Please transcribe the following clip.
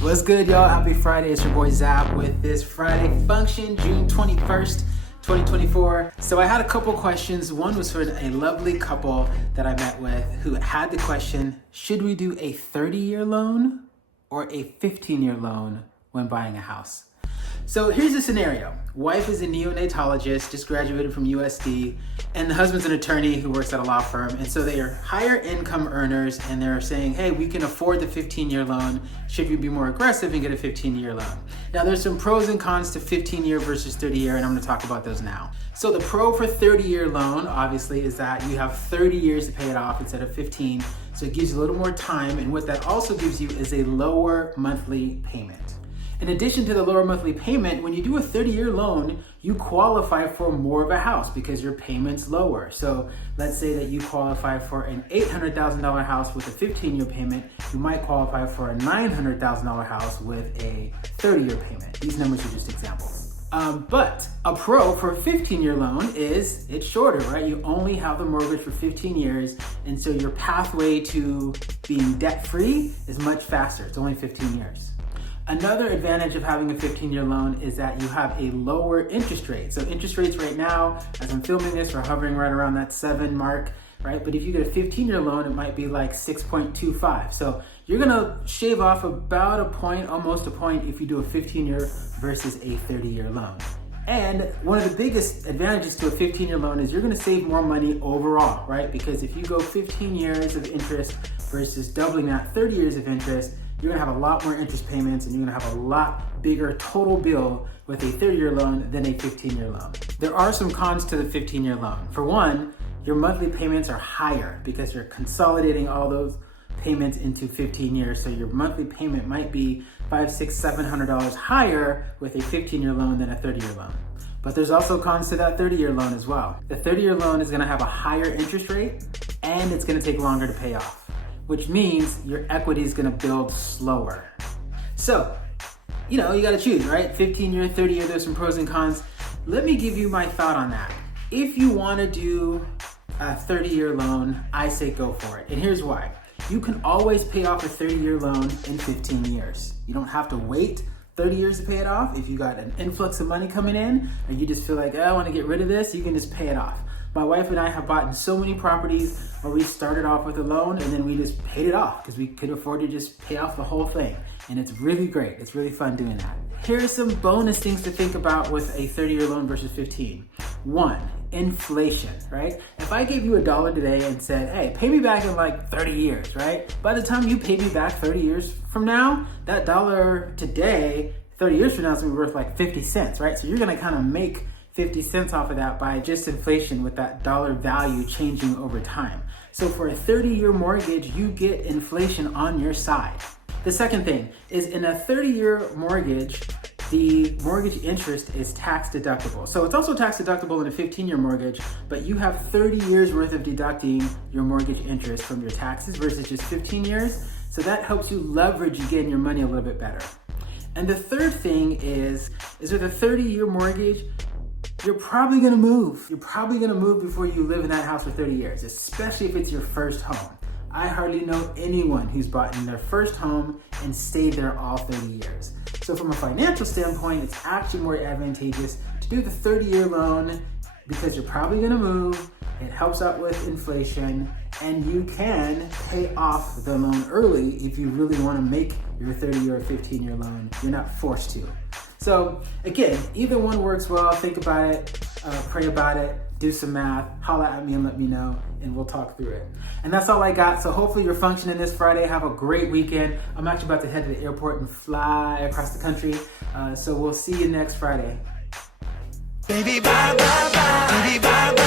What's good, y'all? Happy Friday. It's your boy Zap with this Friday function, June 21st, 2024. So I had a couple questions. One was for a lovely couple that I met with who had the question, should we do a 30-year loan or a 15-year loan when buying a house? So here's the scenario. Wife is a neonatologist, just graduated from USD, and the husband's an attorney who works at a law firm. And so they are higher income earners, and they're saying, hey, we can afford the 15-year loan. Should we be more aggressive and get a 15-year loan? Now, there's some pros and cons to 15-year versus 30-year, and I'm gonna talk about those now. So the pro for 30-year loan, obviously, is that you have 30 years to pay it off instead of 15. So it gives you a little more time, and what that also gives you is a lower monthly payment. In addition to the lower monthly payment, when you do a 30-year loan, you qualify for more of a house because your payment's lower. So let's say that you qualify for an $800,000 house with a 15-year payment, you might qualify for a $900,000 house with a 30-year payment. These numbers are just examples. But a pro for a 15-year loan is it's shorter, right? You only have the mortgage for 15 years, and so your pathway to being debt-free is much faster. It's only 15 years. Another advantage of having a 15-year loan is that you have a lower interest rate. So interest rates right now, as I'm filming this, are hovering right around that 7 mark, right? But if you get a 15-year loan, it might be like 6.25. So you're gonna shave off about a point, almost a point, if you do a 15-year versus a 30-year loan. And one of the biggest advantages to a 15-year loan is you're gonna save more money overall, right? Because if you go 15 years of interest versus doubling that 30 years of interest, you're gonna have a lot more interest payments and you're gonna have a lot bigger total bill with a 30-year loan than a 15-year loan. There are some cons to the 15-year loan. For one, your monthly payments are higher because you're consolidating all those payments into 15 years. So your monthly payment might be $500, $600, $700 higher with a 15-year loan than a 30-year loan. But there's also cons to that 30-year loan as well. The 30-year loan is gonna have a higher interest rate and it's gonna take longer to pay off, which means your equity is gonna build slower. So, you gotta choose, right? 15-year, 30-year, there's some pros and cons. Let me give you my thought on that. If you wanna do a 30-year loan, I say go for it. And here's why. You can always pay off a 30-year loan in 15 years. You don't have to wait 30 years to pay it off. If you got an influx of money coming in, or you just feel like, I wanna get rid of this, you can just pay it off. My wife and I have bought in so many properties where we started off with a loan and then we just paid it off because we could afford to just pay off the whole thing. And it's really great. It's really fun doing that. Here are some bonus things to think about with a 30-year loan versus 15. One, inflation, right? If I gave you $1 today and said, hey, pay me back in like 30 years, right? By the time you pay me back 30 years from now, that dollar today, 30 years from now is gonna be worth like 50 cents, right? So you're gonna kind of make 50 cents off of that by just inflation with that dollar value changing over time. So for a 30-year mortgage, you get inflation on your side. The second thing is in a 30-year mortgage, the mortgage interest is tax deductible. So it's also tax deductible in a 15-year mortgage, but you have 30 years worth of deducting your mortgage interest from your taxes versus just 15 years. So that helps you leverage, again, your money a little bit better. And the third thing is with a 30-year mortgage, you're probably gonna move. You're probably gonna move before you live in that house for 30 years, especially if it's your first home. I hardly know anyone who's bought in their first home and stayed there all 30 years. So from a financial standpoint, it's actually more advantageous to do the 30-year loan because you're probably gonna move, it helps out with inflation, and you can pay off the loan early if you really wanna make your 30 or 15-year loan. You're not forced to. So again, either one works well. Think about it, pray about it, do some math, holla at me and let me know, and we'll talk through it. And that's all I got. So hopefully you're functioning this Friday. Have a great weekend. I'm actually about to head to the airport and fly across the country. So we'll see you next Friday. Baby, bye, bye, bye. Baby, bye, bye.